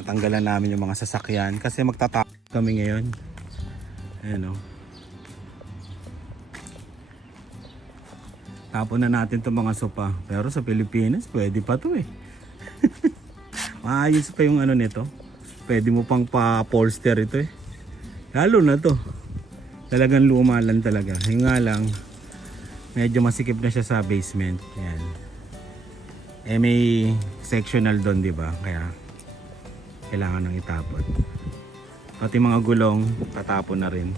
Natanggalan namin yung mga sasakyan kasi magtatapon kami ngayon. Ayan o. Tapon na natin itong mga sopa. Pero sa Pilipinas, pwede pa to eh. Maayos pa yung ano nito. Pwede mo pang pa-polster ito eh. Lalo na to. Talagang lumalan talaga. Yung nga lang, medyo masikip na siya sa basement. Ayan. Eh may sectional doon, di ba? Kaya kailangan nang itapon. Pati mga gulong, tatapon na rin.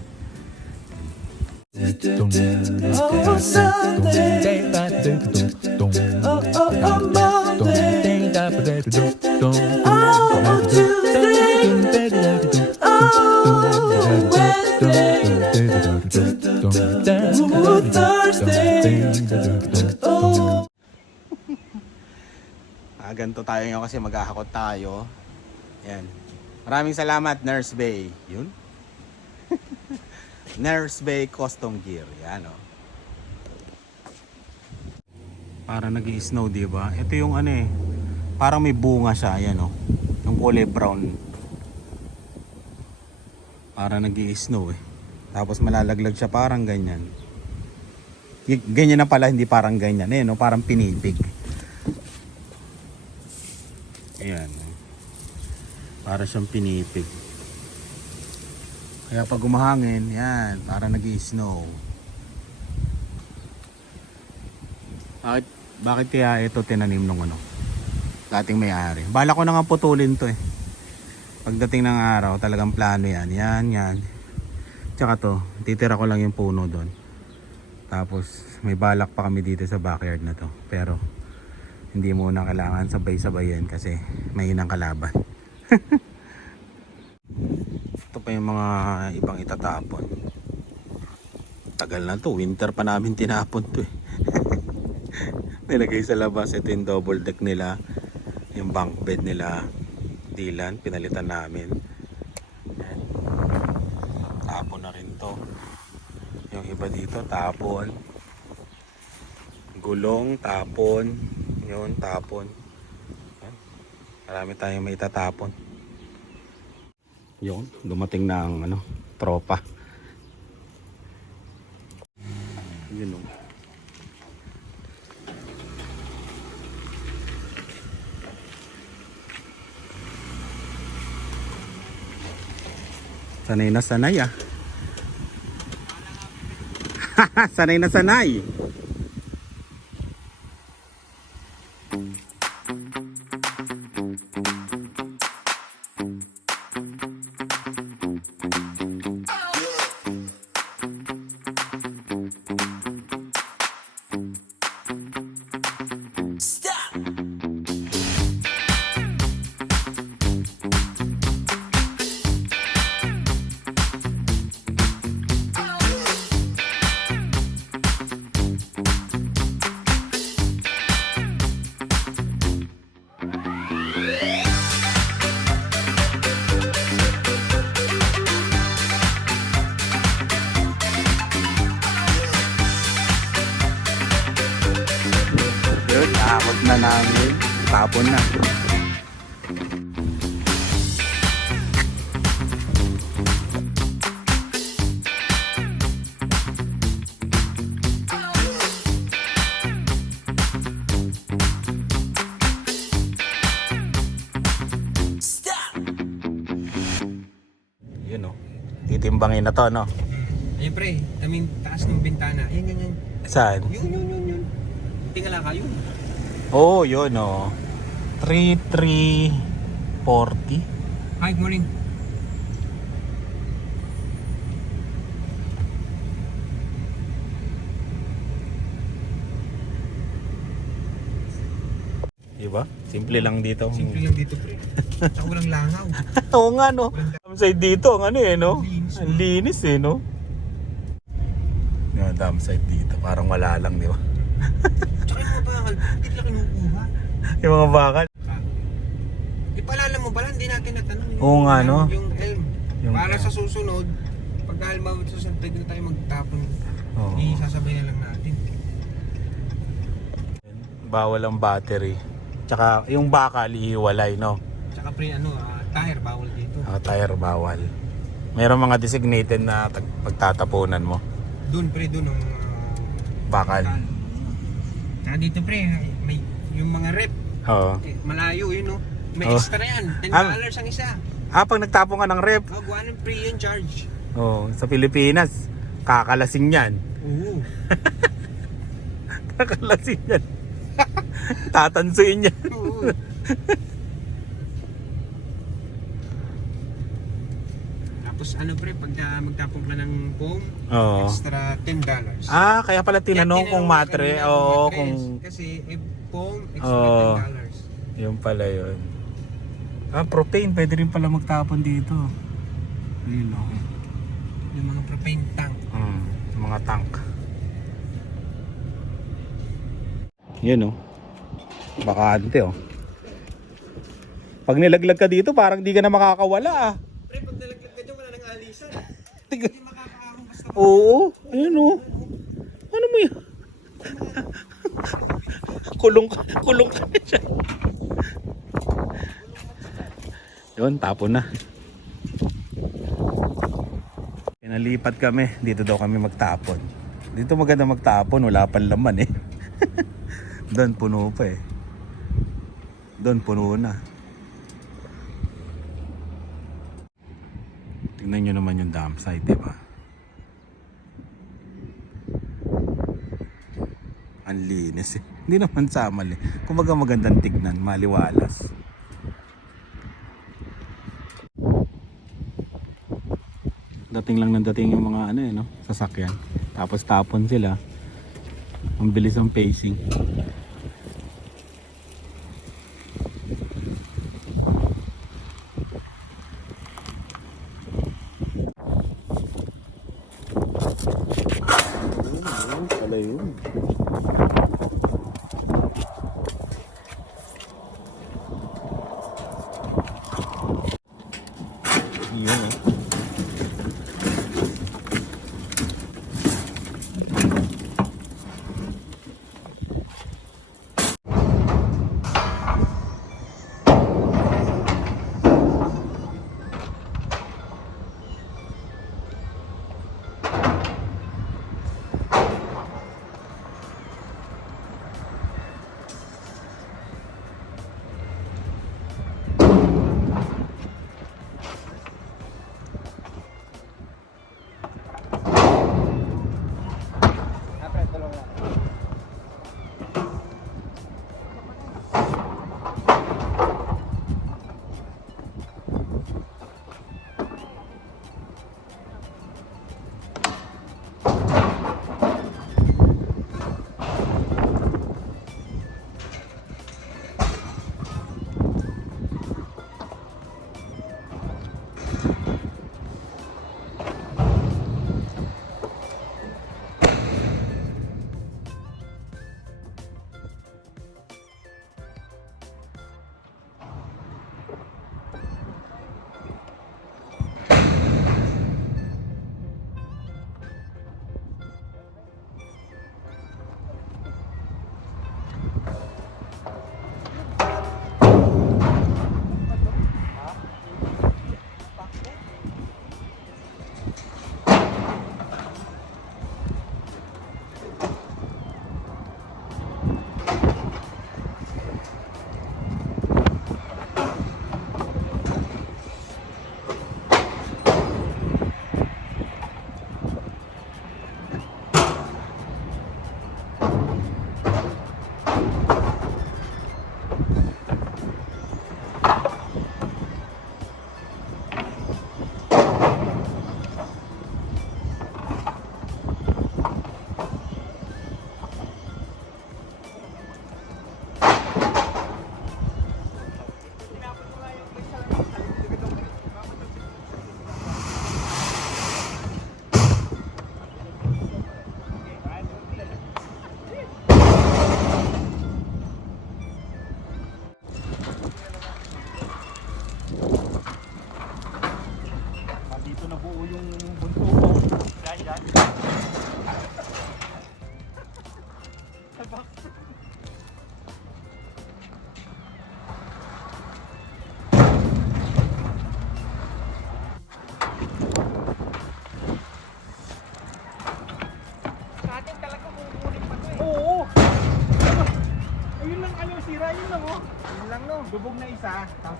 Oh, Sunday. Oh, Monday. Oh, Tuesday. Oh, Wednesday. Oh, Thursday. Oh. Ganito tayo ngayon kasi maghahakot tayo. Yan. Maraming salamat, Nurse Bay. Yun. Nurse Bay Custom Gear. Yan o. Para nag-i-snow, diba? Ito yung ano eh. Parang may bunga siya. Yan o. Yung kulay brown. Para nag-i-snow eh. Tapos malalaglag siya parang ganyan. Ganyan na pala, hindi parang ganyan. Eh, no? Parang pinipig. Ayan. Para siyang pinipig. Kaya pag umahangin, yan, para nag-i-snow. Bakit kaya ito tinanim nung ano? Dating may-ari. Bala ko na nga putulin to eh. Pagdating ng araw, talagang plano yan. Yan. Tsaka to, titira ko lang yung puno doon. Tapos, may balak pa kami dito sa backyard na to. Pero, hindi muna kailangan sabay-sabayan kasi mahinang kalaban. Ito pa yung mga ibang itatapon. Tagal na to, winter pa namin tinapon to eh. Nilagay sa labas. Ito yung double deck nila, yung bunk bed nila Dylan, pinalitan namin. Yan. Tapon na rin to. Yung iba dito tapon, gulong tapon, yun tapon. Yan. Marami tayong may itatapon. Yun, dumating na ang ano, tropa. Yun o. Sanay na sanay ah. Sanay na sanay. Nakakot na namin. Tapon na. Yun o. Titimbangin na to, no? Ayun pre, taming taas ng bintana. Ayan, yan. Saan? Yun. Tingala ka yun. Oo, yun o. 3340. Hi, good morning. Diba? Simple lang dito. Simple lang dito pre. Tsaka walang langaw. Oo nga, no? Downside dito, ang ano eh, no? Linis, Ang linis eh, no? Yung downside dito, parang wala lang, di ba? Tsaka yung mga bakal, hindi nila kinukuha. Yung mga bakal. Ipalala mo pala, hindi natin natanong. Oo nga, no? Yung elm. Yung Para elm. sa susunod, pag halimbawa sa susunod, pwede na tayo magtapon. Oo. Isasabay na lang natin. Bawal ang battery. Tsaka yung bakal ihiwalay, no? Tsaka pre, tire, bawal dito. Tire bawal. Mayroong mga designated na pagtatapunan mo. Doon pre, doon ang Bakal. Saka dito pre, may yung mga rep, Oo. malayo yun no. May Oh. extra yan, $10 Ah. ang isa. Pag nagtapon ka ng rep, Gawa ng free yung charge. sa Pilipinas, kakalasing yan. Oo. Kakalasing yan. Tatansuin yan. Oo. Tapos ano pre, pagka magtapon ka ng foam, Oo. extra $10. Kaya pala tinanong kung matre. Oo, kung... Kasi foam, extra Oo. $10. Yun pala yun. Propane, pwede rin pala magtapon dito. Ayun o. Yung mga propane tank. Mga tank. Yun o. Bakante o. Pag nilaglag ka dito, parang di ka na makakawala Pre, pag nalaglag ka dyan, wala nang alisan. Tiga- Hindi makakaahon basta. Oo, ayun o. Ano mo yun? kulong ka na siya. Yun, tapon na. Pinalipat kami. Dito daw kami magtapon. Dito maganda magtapon. Wala pang laman eh. Doon puno pa eh. Doon puno na. Tingnan nyo naman yung dam site, diba? Ang linis eh. Hindi naman samal eh. Kumbaga magandang tignan, maliwalas. Dating lang ng dating yung mga ano eh, no? Sasakyan. Tapos tapon sila. Ang bilis ang pacing. Ayun pala yun. Yun eh.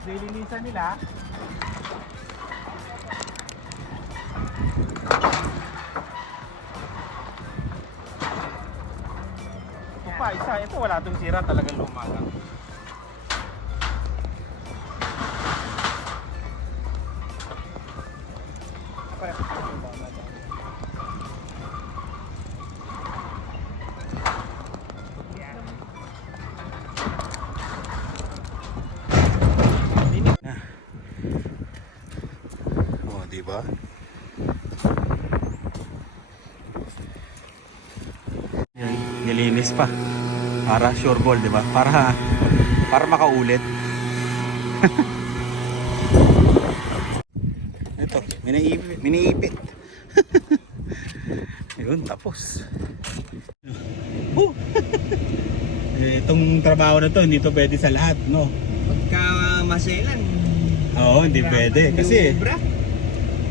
Nilinisan nila. Ito pa, isa. Ito wala itong sira, talagang luma lang. Oh, di ba? Yan, nilinis pa. Para sure ball, di ba? Para makaulit. Ito, miniipit. Ayun, tapos. Itong trabaho na to, hindi to pwede sa lahat, no? Pagka maselan. Oo, hindi pwede. Kasi Sobra.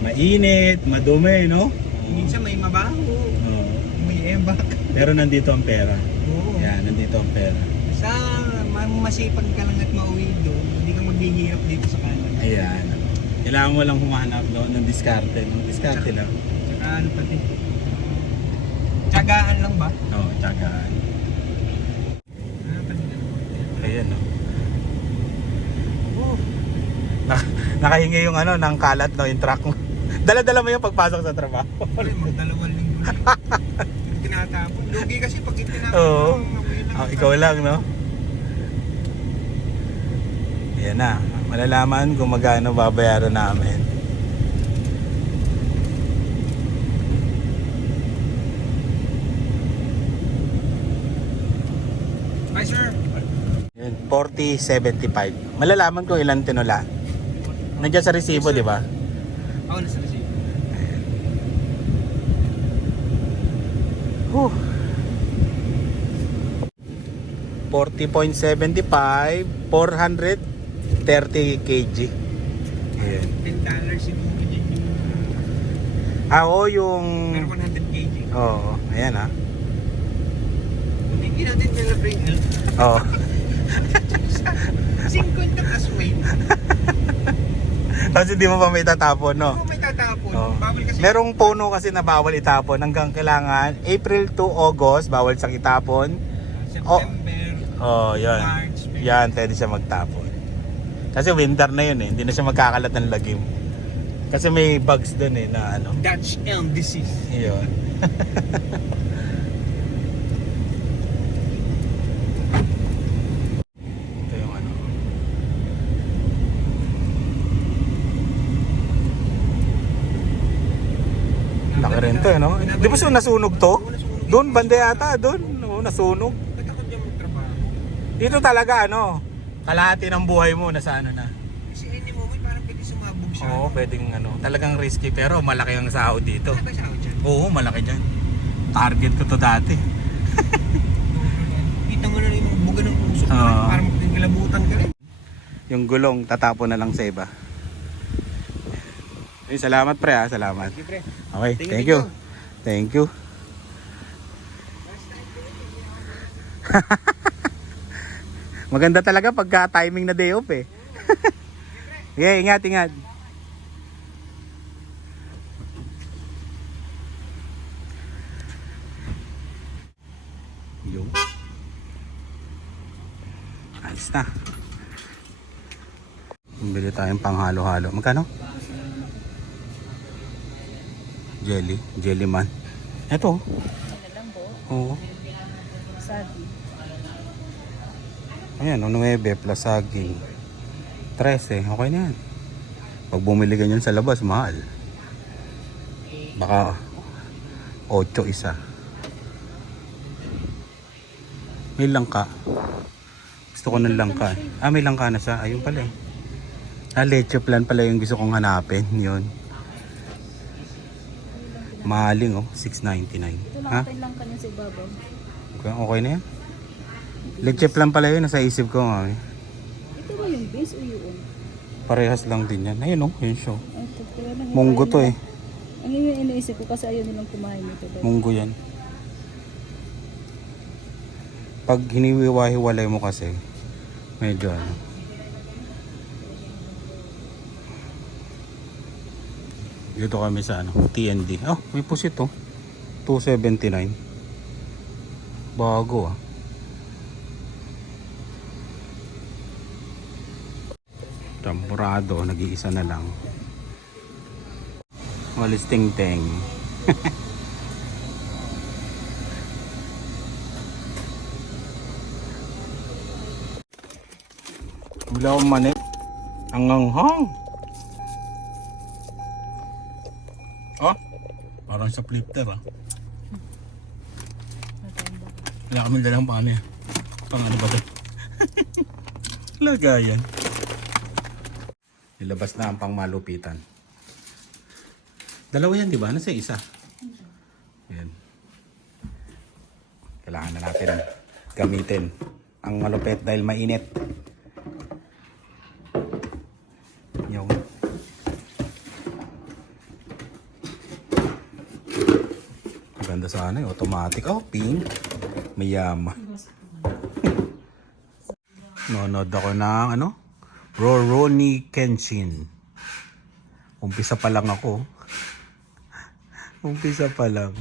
mainit, madumi, no? Minsan may mabaho. Oo. May ebak. Pero nandito ang pera. Oo. Yan, nandito ang pera. Sa masipag ka lang at mauwi doon, hindi ka maghihirap dito sa kanan. Ayan. Kailangan mo lang humahanap ng diskarte. Ng diskarte lang. Tsaka ano pati. Tsagaan lang ba? Oo, tsagaan. Ayan, no? Nakahingi yung ano, ng kalat, no, yung truck mo. Dala-dala mo yung pagpasok sa trabaho. Ay, magdalawang linggo na. Tinatapon. Lugi kasi pag itinapon. Oo. Amoy lang. Ikaw lang, no? Ayan na. Malalaman kung magkano babayaran namin. Hi, sir. Yun, 40.75. Malalaman kung ilang tinula. Nandiyan sa resibo, di ba? Ako nasa receipt. Whew. 40.75, 430 kg. Ayan. $10 siguro yun yung... Oo, yung... Pero 100 kg. Oo, ayan ha. Hindi natin celebrate na. Oo. 50 plus weight. Kasi di mo pa may tatapon, no? Kung may tatapon, Oo. bawal kasi. Merong puno kasi na bawal itapon hanggang kailangan April to August, bawal siyang itapon. September, Oh, yan. March, May. Yan, pwede siya magtapon. Kasi winter na yun eh, hindi na siya magkakalat ng lagim. Kasi may bugs doon eh na ano. Dutch elm disease. Yun. Ito yung ano. Laki rin to eh, no? Di ba siya nasunog to? Doon, banda yata, doon. No, nasunog. Ba't ako dyan magtrabaho? Dito talaga ano, kalahati ng buhay mo nasa ano na. Kasi any moment parang pwede sumabog siya. Oo, pwedeng ano, talagang risky pero malaki ang sahod dito. Ano ba siya ako dyan? Oo, malaki dyan. Target ko to dati. Kita mo na rin yung buga ng puso ko. Oo. Parang magkalabutan ka rin. Yung gulong, tatapon na lang sa iba. Ay, salamat pre ha, salamat. Libre. Okay, thank you. Thank you. Maganda talaga pagka timing na day off eh. Yeah, ingat, ingat. Yo. Ayos na. Bili tayong panghalo-halo. Magkano? Jelly man. Ito. Oo. Sagi. Ayan, 9 plus saging. 13, okay na yan. Pag bumili ganyan sa labas, mahal. Baka 8 isa. May langka. Gusto ko ng langka. Ah, may langka na siya. Ayun pala eh. Ah, leche plan pala yung gusto kong hanapin. Yun. Mahaling oh, 6.99. Ito lang, Ha? kain lang kanya sa ibabaw. Okay, okay na yan. Leche plan pala yun. Nasa isip ko nga eh. Ito ba yung base o yun? Parehas lang din yan. Ayun oh, yun siya. Ito, kaya lang. Munggo to eh. Ang yung iniisip ko kasi ayaw nilang kumain nito. Munggo yan. Pag hiniwa-hiwalay mo kasi, medyo ano. Dito kami sa ano, TND. Oh, may pusit to. 279. Bago ah. Champurado, nag-iisa na lang. Walis ting-ting. Wala akong manik. Ang anghang. Oh, parang sa flipter ah. Wala kami dalang paano yan. Pang ano ba ito? Lagayan. Nilabas na ang pangmalupitan. Dalawa yan, di ba? Nasa isa. Yan. Kailangan na natin gamitin ang malupit dahil mainit. Yung maganda sana eh. Automatic. Oh, pink. Mayama. Nanood ako ng ano? Rurouni Kenshin. Umpisa pa lang ako. Umpisa pa lang.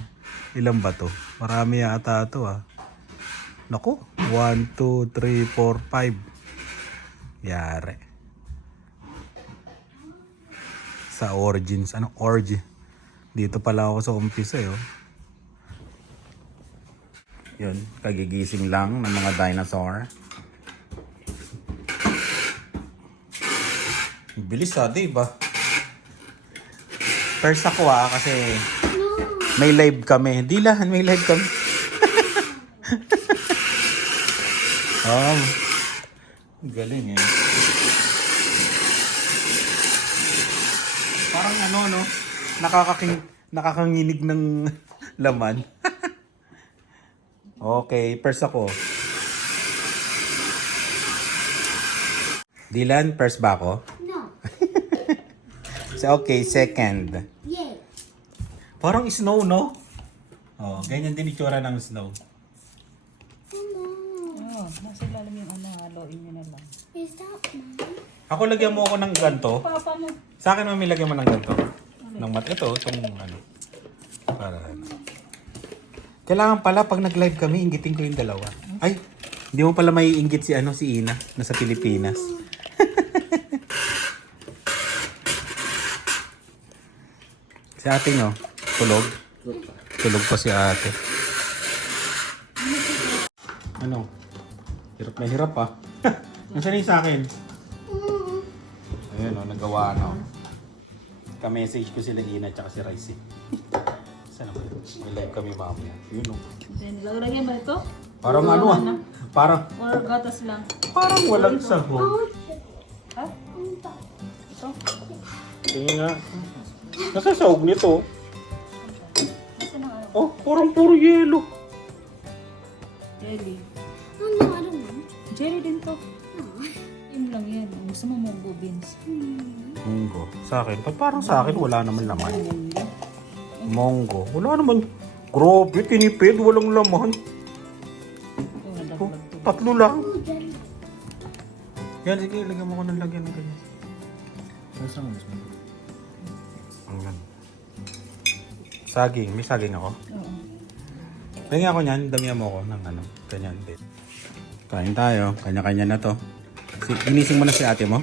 Ilan ba to? Marami yata ito ah. Naku. 1, 2, 3, 4, 5. Yari. Sa Origins. Ano? Origin. Dito pala ako sa umpisa eh. Oh. Yun. Kagigising lang ng mga dinosaur. Bilis ah, diba? First ako ah, kasi may live kami. Di lang, may live kami. Galing eh. Parang ano, no? Nakakanginig ng laman. Okay, first ako. Dylan, first ba ako? So, okay, second. Yay! Parang snow, no? Oh, ganyan din itsura ng snow. Oh, nasa ilalim yung ano, haluin nyo na lang. Is that mine? Ako, lagyan mo ako ng ganto. Papa mo. Sa akin, mami, lagyan mo ng ganto. Ng mat. Ito, itong ano. Para ano. Kailangan pala, pag nag-live kami, inggitin ko yung dalawa. Ay, hindi mo pala may inggit si ano, si Ina, nasa Pilipinas. Si ate nyo, tulog. Tulog pa si ate. Ano? Hirap na hirap ah. Nasaan yung sa akin? Ayun o, nagawa ano. Ka-message ko sila Ina at si Rice. Saan naman? May live kami mamaya. Yun o. Then, lagyan ba ito? Parang ano ah. Parang, Or gatas lang? parang walang sahog. Ha? Ito? Tingin nga. Nasa sahog nito. Nasa na ano? Oh, parang puro yelo. Jelly. Ano, ano man? Jelly din to. Yun lang yan. Gusto mo munggo beans. Munggo. Sa akin. Ba't parang sa akin wala naman laman? Munggo. Wala naman. Grabe, tinipid. Walang laman. Ito, Oh, nadaglag to. tatlo lang. Oh, dyan. Yan, sige. Lagyan mo ko ng lagyan ng ganyan. Ayan. Saging. May saging ako. Oo. Tingnan ako niyan. Damihan mo ako ng ano. Ganyan din. Kain tayo. Kanya-kanya na to. Ginising mo na si ate mo?